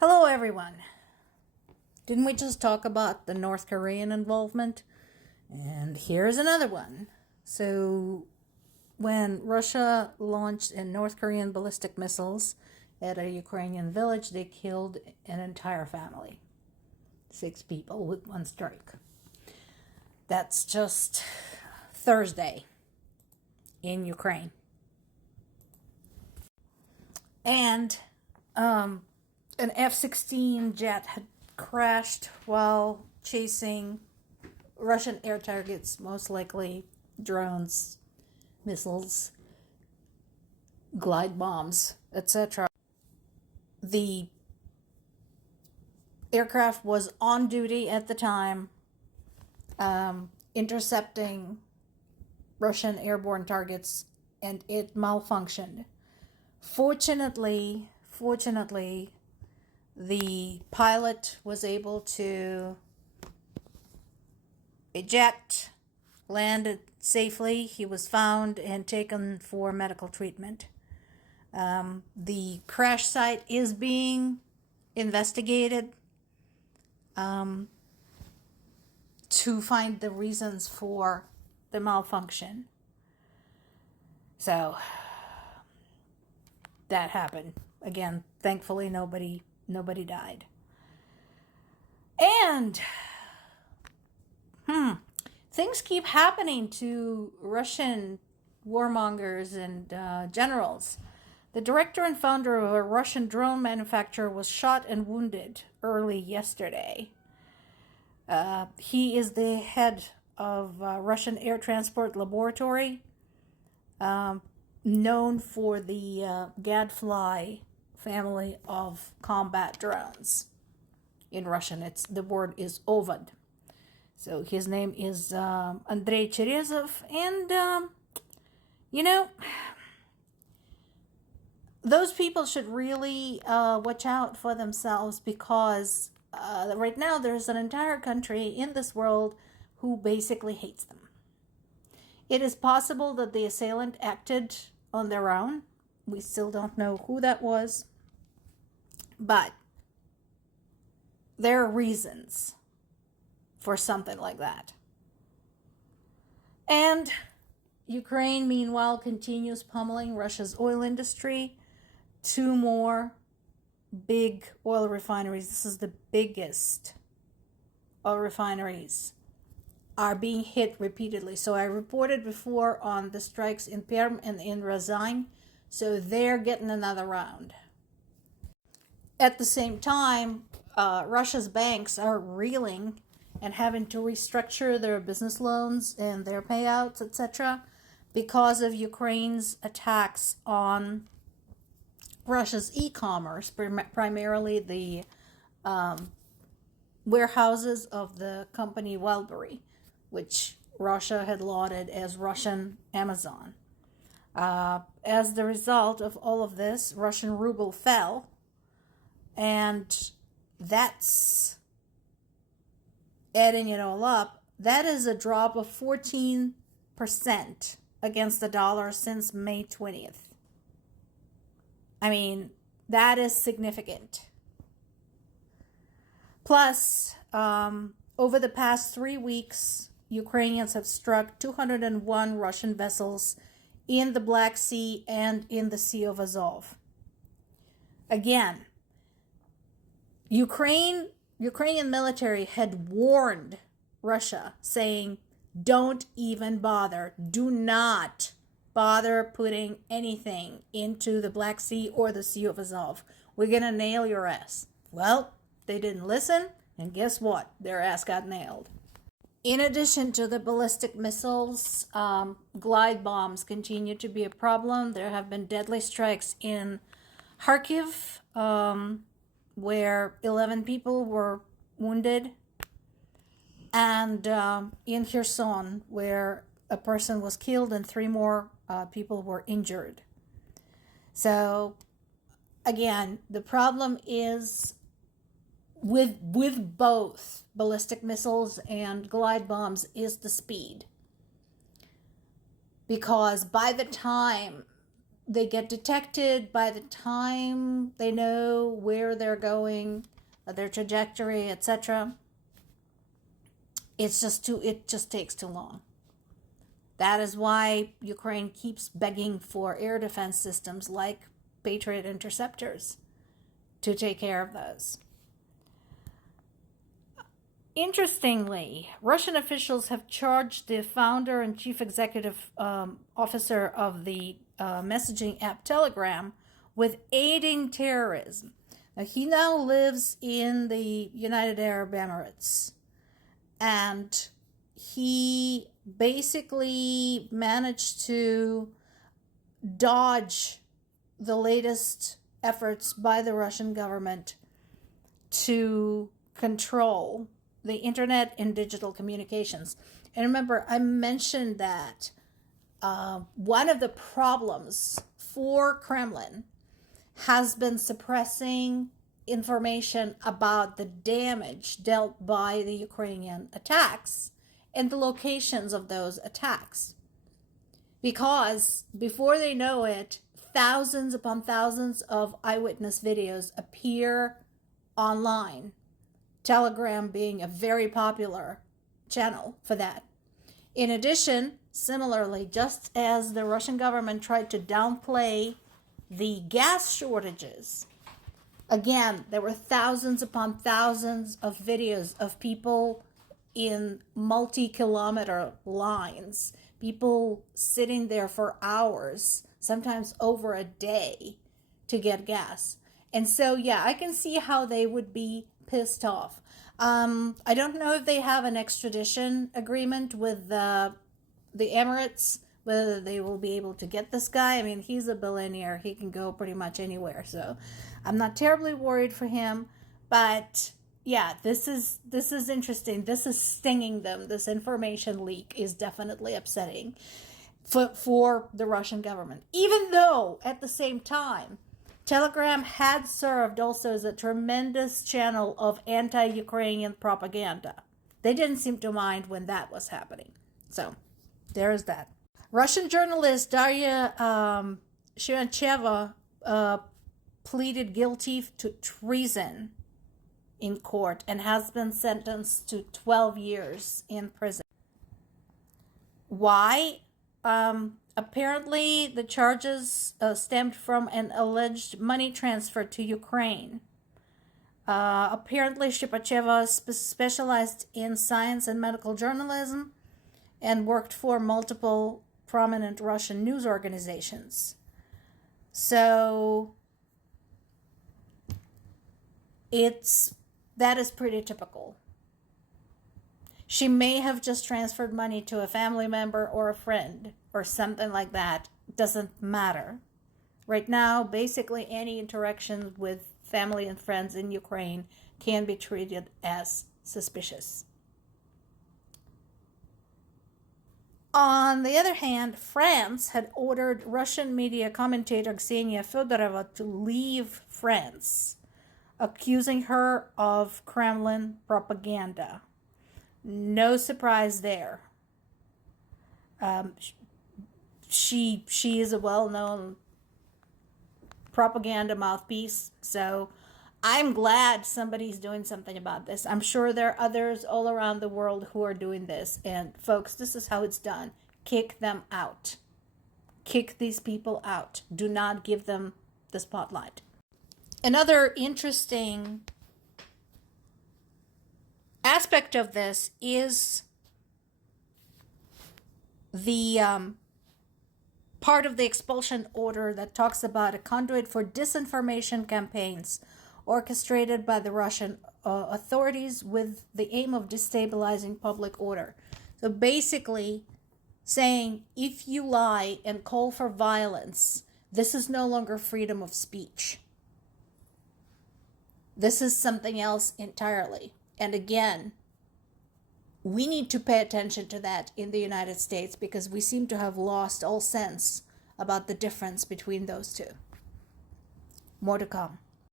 Hello, everyone. Didn't we just talk about the North Korean involvement? And here's another one. So, when Russia launched North Korean ballistic missiles at a Ukrainian village, they killed an entire family. 6 people with one strike. That's just Thursday in Ukraine. And an F-16 jet had crashed while chasing Russian air targets, most likely drones, missiles, glide bombs, etc. The aircraft was on duty at the time, intercepting Russian airborne targets, and it malfunctioned. Fortunately, the pilot was able to eject, landed safely. He was found and taken for medical treatment. The crash site is being investigated to find the reasons for the malfunction. So that happened. Again, thankfully nobody died. And things keep happening to Russian warmongers and generals. The director and founder of a Russian drone manufacturer was shot and wounded early yesterday. He is the head of Russian Air Transport Laboratory, known for the Gadfly family of combat drones. In Russian, the word is Ovad. So his name is Andrei Cherezov, and those people should really watch out for themselves, because right now there's an entire country in this world who basically hates them. It is possible that the assailant acted on their own. We still don't know who that was. But there are reasons for something like that. And Ukraine, meanwhile, continues pummeling Russia's oil industry. 2 more big oil refineries. This is the biggest oil refineries are being hit repeatedly. So I reported before on the strikes in Perm and in Ryazan. So they're getting another round. At the same time, Russia's banks are reeling and having to restructure their business loans and their payouts, etc., because of Ukraine's attacks on Russia's e-commerce, primarily the warehouses of the company Wildberry, which Russia had lauded as Russian Amazon. As the result of all of this, Russian ruble fell, and that's adding it all up. That is a drop of 14% against the dollar since May 20th. I mean, that is significant. Plus, over the past 3 weeks, Ukrainians have struck 201 Russian vessels in the Black Sea and in the Sea of Azov. Again, Ukrainian military had warned Russia, saying, don't even bother. Do not bother putting anything into the Black Sea or the Sea of Azov. We're going to nail your ass. Well, they didn't listen, and guess what? Their ass got nailed. In addition to the ballistic missiles, glide bombs continue to be a problem. There have been deadly strikes in Kharkiv, where 11 people were wounded, and in Kherson, where a person was killed and 3 more people were injured. So, again, the problem is with both ballistic missiles and glide bombs is the speed. Because by the time they get detected by the time they know where they're going, their trajectory, etc. It just takes too long. That is why Ukraine keeps begging for air defense systems like Patriot interceptors to take care of those. Interestingly, Russian officials have charged the founder and chief executive officer of the messaging app Telegram with aiding terrorism. Now, he now lives in the United Arab Emirates, and he basically managed to dodge the latest efforts by the Russian government to control the internet and digital communications. And remember, I mentioned that one of the problems for Kremlin has been suppressing information about the damage dealt by the Ukrainian attacks and the locations of those attacks. Because before they know it, thousands upon thousands of eyewitness videos appear online. Telegram being a very popular channel for that. In addition, similarly, just as the Russian government tried to downplay the gas shortages, again, there were thousands upon thousands of videos of people in multi-kilometer lines, people sitting there for hours, sometimes over a day, to get gas. And so, yeah, I can see how they would be pissed off. I don't know if they have an extradition agreement with the Emirates, whether they will be able to get this guy. I mean, he's a billionaire. He can go pretty much anywhere. So I'm not terribly worried for him. But yeah, this is interesting. This is stinging them. This information leak is definitely upsetting for the Russian government. Even though at the same time, Telegram had served also as a tremendous channel of anti-Ukrainian propaganda. They didn't seem to mind when that was happening. So there's that. Russian journalist Daria Shirancheva pleaded guilty to treason in court and has been sentenced to 12 years in prison. Why? Apparently, the charges stemmed from an alleged money transfer to Ukraine. Apparently, Shipacheva specialized in science and medical journalism and worked for multiple prominent Russian news organizations. So, that is pretty typical. She may have just transferred money to a family member or a friend or something like that. It doesn't matter. Right now, basically any interaction with family and friends in Ukraine can be treated as suspicious. On the other hand, France had ordered Russian media commentator Ksenia Fedorova to leave France, accusing her of Kremlin propaganda. No surprise there. She is a well-known propaganda mouthpiece, so I'm glad somebody's doing something about this. I'm sure there are others all around the world who are doing this. And folks, this is how it's done. Kick them out. Kick these people out. Do not give them the spotlight. Another interesting aspect of this is the part of the expulsion order that talks about a conduit for disinformation campaigns orchestrated by the Russian authorities with the aim of destabilizing public order. So basically saying, if you lie and call for violence, this is no longer freedom of speech. This is something else entirely. And again, we need to pay attention to that in the United States because we seem to have lost all sense about the difference between those two. More to come.